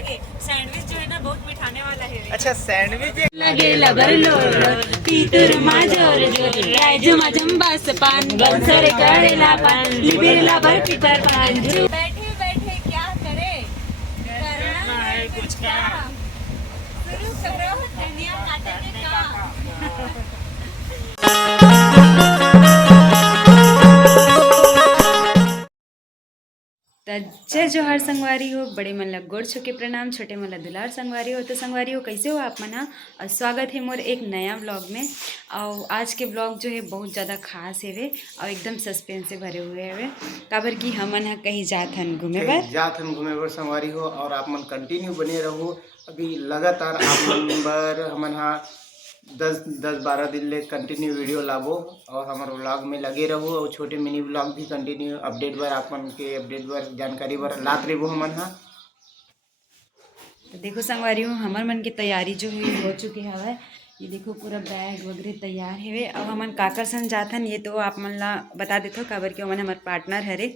Sandwich जो है ना बहुत मिठाने वाला है। अच्छा सैंडविच लगे लबर लोर पीतुर माझोर जोर राजू माझंबास पान गंसर करेला पान लिबिरला भर पितर पान। बैठे बैठे क्या करे करना है कुछ काम शुरू करो दुनिया काटने का। जय जोहार संगवारी हो, बड़े मन ला गोड़ छुके प्रणाम, छोटे मन ला दुलार संगवारी हो। तो संगवारी हो कैसे हो आप मना, और स्वागत है मोर एक नया व्लॉग में। और आज के व्लॉग जो है बहुत ज़्यादा खास है वे और एकदम सस्पेंस से भरे हुए है काबर कि हमन हा कहीं जात हन घूमे बर संगवारी हो। और आप मन कंटिन्यू बने रहो, अभी लगातार आप मन बर हमन हा 10-12 दिन ले कंटिन्यू वीडियो लाबो और हमारे व्लॉग में लगे रहो। और छोटे मिनी व्लॉग भी कंटिन्यू अपडेट बर आप मन के अपडेट बर जानकारी बर लात रहो हमन हा। तो देखो संगवारी हो हमर मन की तैयारी जो है हो चुकी है। ये देखो पूरा बैग वगैरह तैयार है। अब हमन काकर संग जाथन ये तो आप मन ला बता देते काबर कि हमन हमारे पार्टनर हरे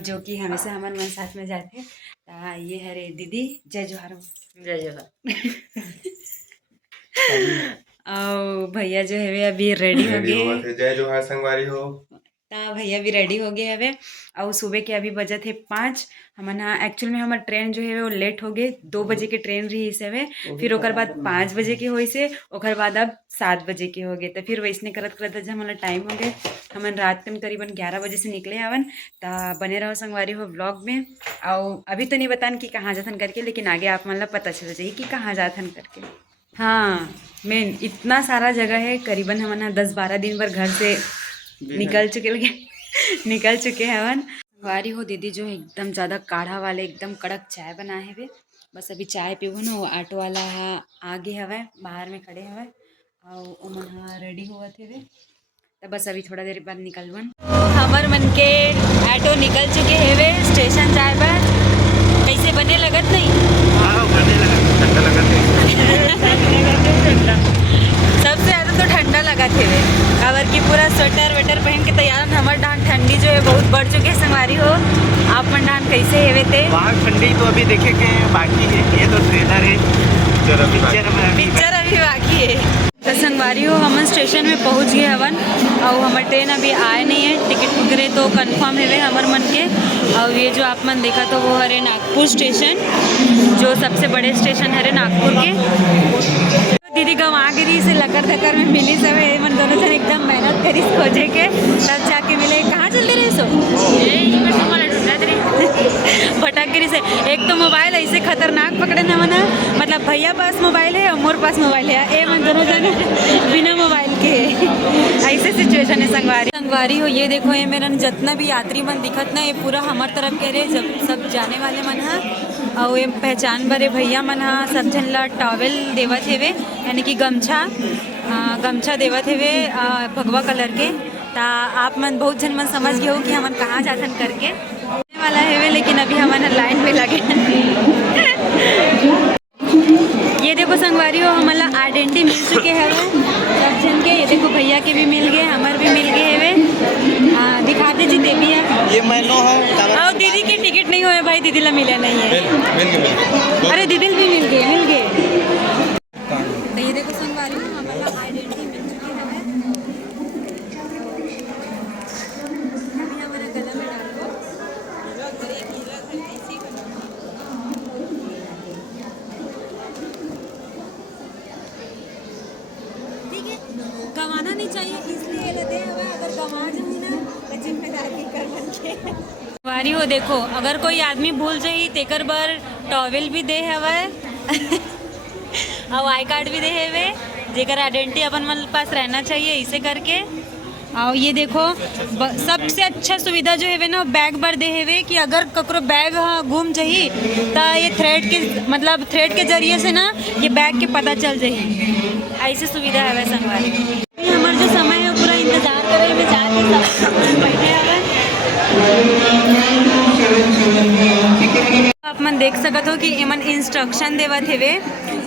जो कि हमेशा हमन मन साथ में जाते। ये हरे दीदी, जय जोहार। जय जोहार। और भैया जो है वे अभी रेडी हो गए। जय जोहार संगवारी हो। भैया भी रेडी हो गए हवे। और सुबह के अभी बजे थे 5। हमन एक्चुअल में हमार ट्रेन जो है वो लेट हो गए। 2 बजे के ट्रेन रही हवे, फिर ओकर बाद 5 बजे के होई से, ओकर बाद अब 7 बजे के हो गए। तो फिर वैसने करत करत जब हमारा टाइम हो गए, हमन रात में करीबन 11 बजे से निकले हवन। तो बने रहो संगवारी हो ब्लॉग में। और अभी तो नहीं बतान कि कहाँ जाथन करके, लेकिन आगे आप मन ला पता चल जाए कि कहाँ जाथन करके। हाँ मेन इतना सारा जगह है, करीबन हमन 10-12 दिन भर घर से निकल चुके हैं हवन। वारी हो दीदी जो है एकदम ज़्यादा काढ़ा वाले एकदम कड़क चाय बनाए हुए। बस अभी चाय पीबो ना, वो ऑटो वाला आगे हवे बाहर में खड़े हवे और ओमन रेडी हुआ थे वे। तो बस अभी थोड़ा देर बाद निकलवन। हमर मन के ऑटो निकल चुके हैं वे स्टेशन जाए पर। कैसे बने लगत नहीं? हाँ बने लगत, ठंडा लगत है। सबसे ज़्यादा तो ठंडा लगा थे वे काबर की पूरा स्वेटर वेटर पहन के तैयार। हमारे डांड ठंडी जो है बहुत बढ़ चुके हैं संगवारी हो। आप मन डांड कैसे हेवे थे? वहाँ ठंडी तो अभी देखे के बाकी है, ये तो ट्रेलर है, पिक्चर अभी बाकी है। तो संगवारी हो हमन स्टेशन में पहुंच गए हवन और हमारे ट्रेन अभी आए नहीं है। टिकट वगैरह तो कंफर्म है हमारे मन के। और ये जो आप मन देखा तो वो हरे नागपुर स्टेशन, जो सबसे बड़े स्टेशन है नागपुर के। दीदी गंवा गिरी से लकर धकर में मिली सब है। मन दोनों जन एकदम मेहनत करी खोजे के तब जाके मिले। कहाँ चलते रहे सो? भटक गिरी से। एक तो मोबाइल ऐसे खतरनाक पकड़े न मना, मतलब भैया पास मोबाइल है और मोर पास मोबाइल है। ए मन दोनों जन बिना मोबाइल के ऐसे सिचुएशन है संगवारी हो। ये देखो ये मेरा जितना भी यात्री मन दिखत ना, ये पूरा हमार तरफ के रहे जब सब जाने वाले मन है। और ये पहचान बरे भैया मन हा सब झन ला टॉवेल देवत हेवे, यानी कि गमछा देवत हेवे भगवा कलर के। ता आप मन बहुत झन मन समझ गए हो कि हमन कहाँ जाथन करके वाला हेवे, लेकिन अभी हमन लाइन में लगे। ये देखो संगवारी हो हमला आइडेंटिटी मिल चुके हैं सब जन के। ये देखो भैया के भी मिल गए, हमार भी मिल गए हेवे। दिखाते जी देविया ये मैनो है। और दीदी के टिकट नहीं हुए भाई, दीदी ला मिला नहीं है। अरे दीदी भी मिल गए। तो ये देखो संगवारी हो हमारा आइडेंटिटी मिल चुकी है। अभी हमारा गला में डालो और एक हीरा ऐसे ठीक है। गंवाना नहीं चाहिए इसलिए लदे हवा, अगर गंवा जाऊँ ना तो जिम्मेदारी कर बन के। वारी हो देखो अगर कोई आदमी भूल जाई तेकर बर टॉवेल भी दे हवा और आई कार्ड भी दे हेवे, जेकर आइडेंटिटी अपन मन पास रहना चाहिए इसे करके। और ये देखो सबसे अच्छा सुविधा जो है ना बैग बर दे हेवे कि अगर ककरो बैग गुम जाही तो ये थ्रेड के जरिए से ना ये बैग के पता चल जाही। ऐसी सुविधा है संगवारी। हमारा जो समय है पूरा इंतजार करे में जाके बैठे हवे। आप मन देख सकत हो कि एमन इंस्ट्रक्शन देवत हेवे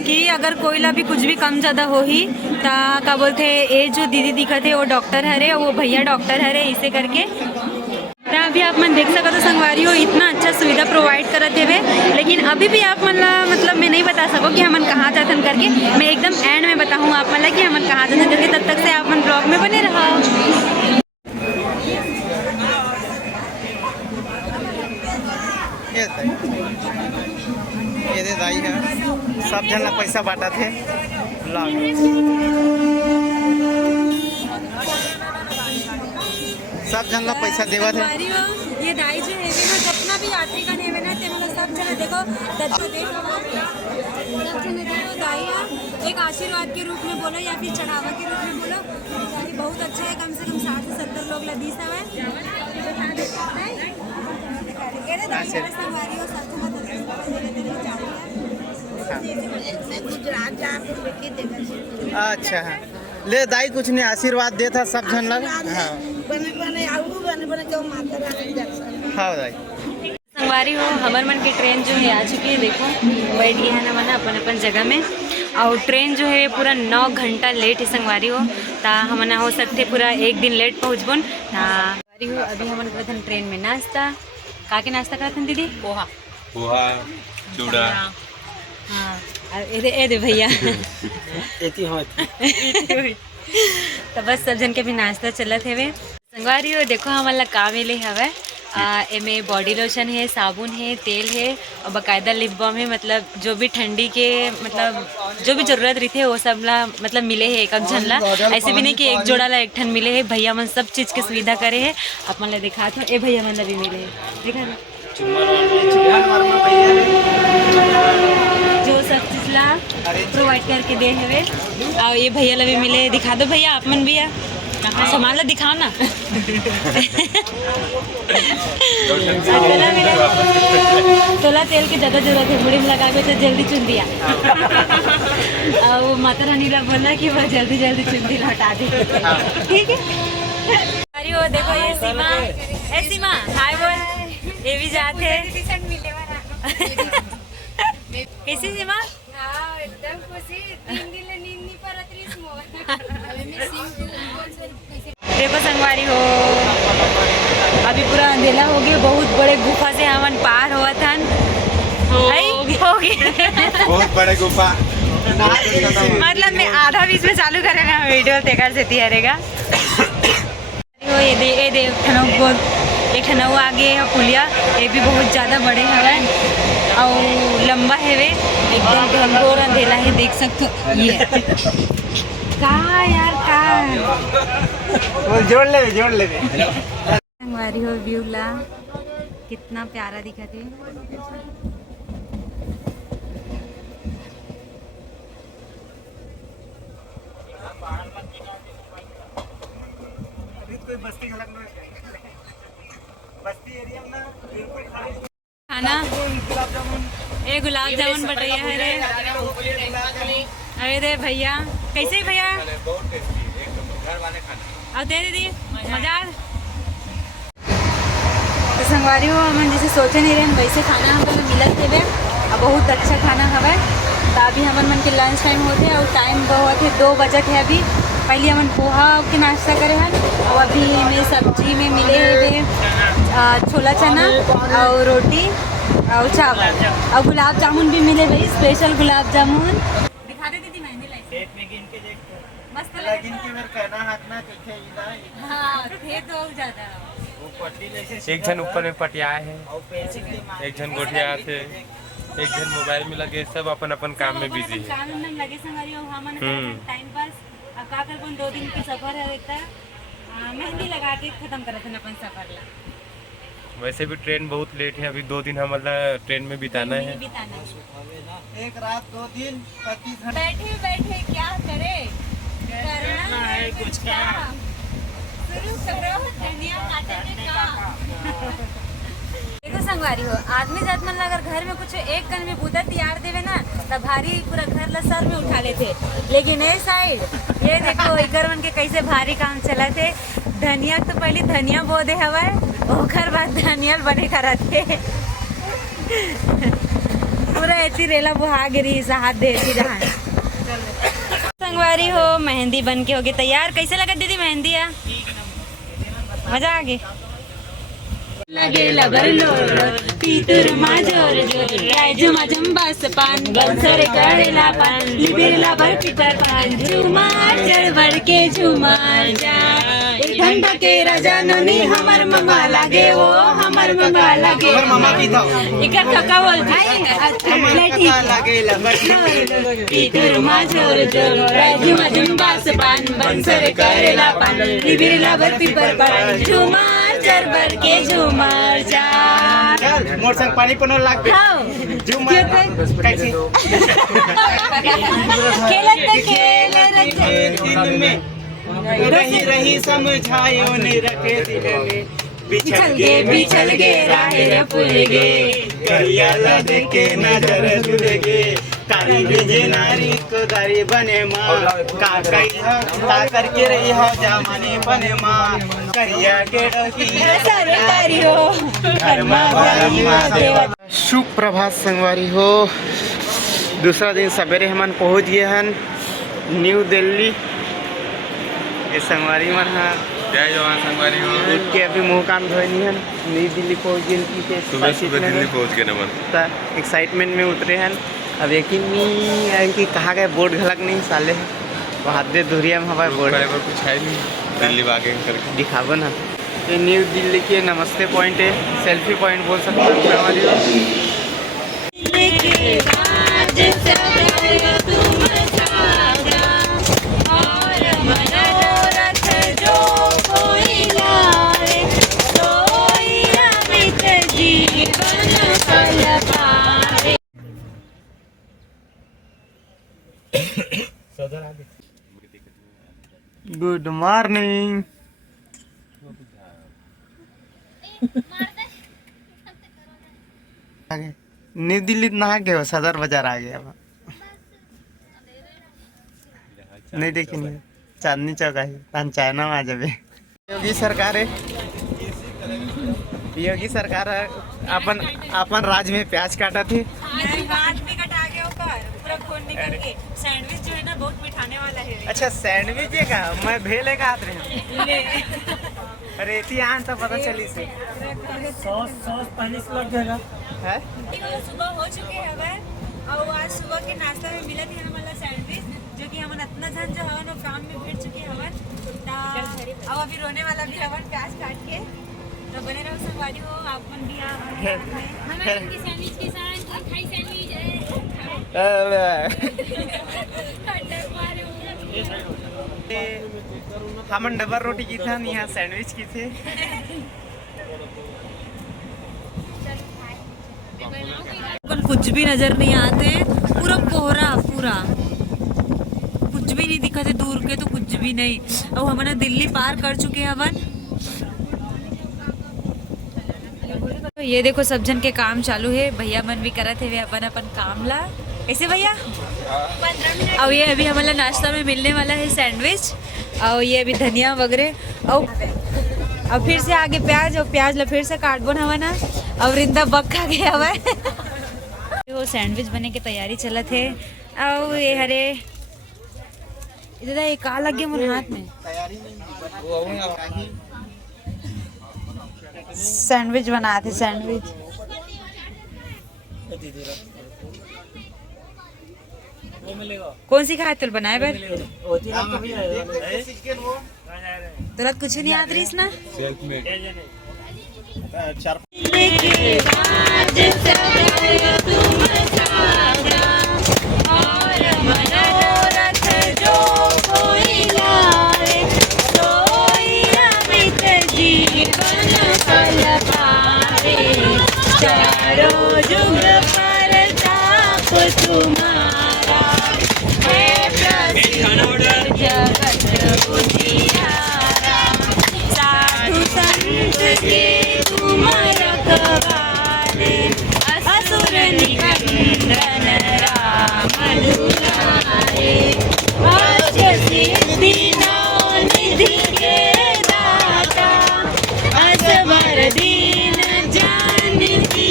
कि अगर कोई ला भी कुछ भी कम ज़्यादा हो ही ता का बोलते ये जो दीदी दिखत है वो डॉक्टर हरे, वो भैया डॉक्टर हरे इसे करके। अभी आप मन देख सको तो संगवारी हो इतना अच्छा सुविधा प्रोवाइड करते हुए, लेकिन अभी भी आप मतलब मैं नहीं बता सको कि हमन कहाँ जातन करके। मैं एकदम एंड में बताऊँ आप मतलब कि हमन कहाँ जातन करके, तब तक से आप मन ब्लॉग में बने रहो। ये दे दाई है, सब जन ला पैसा बांटा थे सब जन ला पैसा देवा थे। ये दाई जो है ना, जितना भी यात्री का है ना, ते मतलब सब जन देखो सब जन देखो दाई है, एक आशीर्वाद के रूप में बोलो या फिर चढ़ावा के रूप में बोलो। दाई बहुत अच्छा है, कम से कम 60 से 70 लोग लदी सब है। अच्छा हाँ, ले दाई कुछ नहीं आशीर्वाद देता सब जन ला। हाँ हाँ दाई। संगवारी हो हमार मन की ट्रेन जो है आ चुकी है, देखो बैठ गया है ना मन अपन अपन जगह में। और ट्रेन जो है पूरा 9 घंटा लेट है संगवारी हो, ता हमन हो सकते पूरा एक दिन लेट पहुँचबन। संगवारी हो अभी हमन करथन ट्रेन में नाश्ता। का के नाश्ता करथन दीदी? पोहा चूड़ा। हाँ ए दे भैया तो बस सब जन के भी नाश्ता चलत हेवे। संगवारी हो देखो हमन ला का मिले हवे, एमे बॉडी लोशन है, साबुन है, तेल है और बाकायदा लिप बाम है। मतलब जो भी ठंडी के मतलब जो भी जरूरत रही थे वो सब ला मतलब मिले है एक जन ला। ऐसे भी नहीं कि एक जोड़ा ला एक ठन मिले है। भैया मन सब चीज़ के सुविधा करे है। अपन ला दिखा तो ए भैया मन ला भी मिले है, देखा ना जो सब चीज़ ला प्रोवाइड करके दे है। और ये भैया ला भी मिले, दिखा दो भैया आप मन भी है सामान ला दिखाओ ना। तोला तेल की ज़्यादा जरूरत है, मुड़ी में लगा के तो जल्दी चुन दिया। और वो माता रानी ला बोला कि वो जल्दी जल्दी चुंदी लौटा दे, ठीक है। अरे वो देखो ये सीमा, ए सीमा हाय बोल, ये भी जाते हैं। कैसी सीमा? एकदम खुशी, 3 दिन ले नींद नहीं परत रही मोर। देखो संगवारी हो अभी पूरा अंधेला हो गया, बहुत बड़े गुफा से हमन पार हुआ था। हो गए बहुत बड़े गुफा। मतलब मैं आधा बीच में चालू करेगा वीडियो तेकर से तिहरेगा। ये दे एक ठनऊ आगे है पुलिया, ये भी बहुत ज़्यादा बड़े हवे और लंबा है वे, एकदम घनघोर अंधेला है, देख सकते हो। ये कहाँ यार कहाँ जोड़ ले हमारी हो व्यू ला कितना प्यारा दिखा थे। खाना ए गुलाब जामुन बट रही है रे। अरे दे भैया कैसे ही भैया अब दे दीदी मजा। तो संगवारी हो हम जैसे सोचे नहीं रहे वैसे खाना हम लोग मिलत थे और बहुत अच्छा खाना हवा। तो अभी हमन मन के लंच टाइम होते और टाइम बहुत है 2 बजत है। अभी पहले हमन पोहा के नाश्ता करे हैं और अभी में सब्जी में मिले हुए छोला चना और रोटी और चावल और गुलाब जामुन भी मिले भाई, स्पेशल गुलाब जामुन। दिखा दे दीदी मेहंदी लाइट मस्त लगी के मेरे कहना हाथ में देखे इधर। हां थे तो ज्यादा एक जन ऊपर में पटियाए है, एक जन गोठिया थे, एक जन मोबाइल में लगे, सब अपन अपन काम में बिजी है। काम में लगे संगवारी हो हमन टाइम पास अब का कर 2 दिन की सफर है एकता मेहंदी लगा के खत्म करत है अपन सफर ला। वैसे भी ट्रेन बहुत लेट है, अभी 2 दिन हम मतलब ट्रेन में बिताना है। एक रात 2 दिन 25 घंटे बैठे क्या करे, करना है कुछ काम, शुरू करो दुनिया काटने का। देखो संगवारी हो आदमी जात मन अगर घर में कुछ एक कन में बूता तैयार देवे ना तब भारी पूरा घर ला सर में उठा लेते, लेकिन ये साइड ये देखो इकर मन के कैसे भारी काम चला थे। धनिया तो पहले धनिया बो दे हवा ओकर बाद धनिया बने करते पूरा ऐसी रेला बुहा गिरी हाथ देती रहा। संगवारी हो मेहंदी बन के हो गई तैयार। कैसे लगा दीदी मेहंदी? मजा आ गई। लगेला बरलोर पितुर माझोर जोर रायजो माझम बास पान बंसर करेला पान लिबिरला बर पिपर पान झुमार चढ़ के झुमार जा एक घंटा के राजा ननी हमर ममा लागे वो हमर ममा लागे मामा की था इकर काका बोलते लगेला पितुर माझोर जोर रायजो माझम बास पान बंसर करेला पान लिबिरला बर पिपर पान झुमार चढ़ के झुमार जा मोर संग पानी पनो लाग पे हाँ कैसे खेलत दिल में रही रही समझायो ने रखे दिल में बिछल गे राहे फूल गे करिया लग के नजर जुड़ गे कारी बेजे नारी को दारी बने माँ का करके रही हो जमाने बने माँ करिया के सरकारी हो सुप्रभात संगवारी हो। दूसरा दिन सवेरे हमन पहुँच गए हन न्यू दिल्ली। ये संगवारी मन हाँ जय जवान संगवारी हो। उठ के अभी मुँह कान धोए नहीं हन न्यू दिल्ली पहुँच गए सुबह सुबह दिल्ली पहुंच गए नमन। एक्साइटमेंट में उतरे हन। अब यकीन नहीं है कि कहाँ गए बोर्ड घलक नहीं साले वो हाथ दे धुरिया में हमारे बोर्ड कुछ है नहीं दिल्ली भागे करके दिखाबो ना। ये न्यू दिल्ली के नमस्ते पॉइंट है, सेल्फी पॉइंट बोल सकते हैं हमारी गुड मॉर्निंग। न्यू दिल्ली नहा गए हो, सदर बाजार आ गया। नहीं देखी नहीं चांदनी चौक आई चाइना में आ जाए। योगी सरकार है, योगी सरकार अपन अपन राज्य में प्याज काटा थी। सैंडविच जो है ना बहुत मिठाने वाला है। अच्छा सैंडविच है का मैं भेले का हाथ रही अरे इतनी आन तो पता चली से सॉस पहले से लग जाएगा है। सुबह हो चुके हैं और आज सुबह के नाश्ता में मिला थी हमारा सैंडविच जो कि हम इतना झन जो हवन और काम में भिड़ चुके हवन अब अभी रोने वाला भी हवन प्याज काट के तो बने रहो संगवारी हो आप मन भी सैंडविच के साथ खाई सैंडविच हम डबल रोटी की था यहाँ सैंडविच की थे। कुछ भी नजर नहीं आते, पूरा कोहरा पूरा कुछ भी नहीं दिखा थे दूर के तो कुछ भी नहीं। और हमारा दिल्ली पार कर चुके हैं अपन। तो ये देखो सब जन के काम चालू है, भैया मन भी करत है वे अपन अपन काम ला ऐसे भैया। और ये अभी हमारा नाश्ता में मिलने वाला है सैंडविच और ये अभी धनिया वगैरह और फिर से आगे प्याज और प्याज ला फिर से काटबो हवा ना और रिंदा बक्का गया हुआ वो सैंडविच बने की तैयारी चला थे। और ये हरे इधर एक का लग गया मोर हाथ में सैंडविच बनाए थे। सैंडविच कौन सी खाए तुल बनाए भाई तुरंत कुछ नहीं याद रही ना। चारों जुग परताप तुम्हारा है प्रसिद्ध जगत उजियारा साधु संत के तुम रखवारे असुर निकंदन राम दुलारे अज सिद्धि नौ निधि के दाता असवर दीन जानकी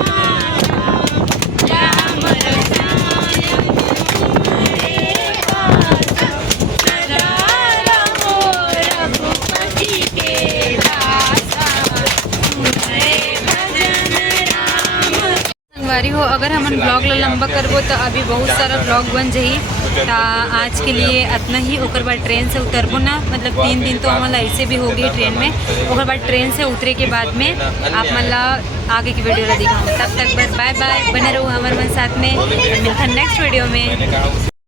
माता राम रक्षा ब्लॉग ला लंबा करबो तो अभी बहुत सारा ब्लॉग बन जाही। तो आज के लिए इतना ही। ओकर बाद ट्रेन से उतरबो ना, मतलब 3 दिन तो हमारा ऐसे भी हो गई ट्रेन में। ओकर बाद ट्रेन से उतरे के बाद में आप मतलब आगे की वीडियो ला दिखाऊँ। तब तक बस बाय बाय, बने रहो हमारे मन साथ में। मिलता नेक्स्ट वीडियो में।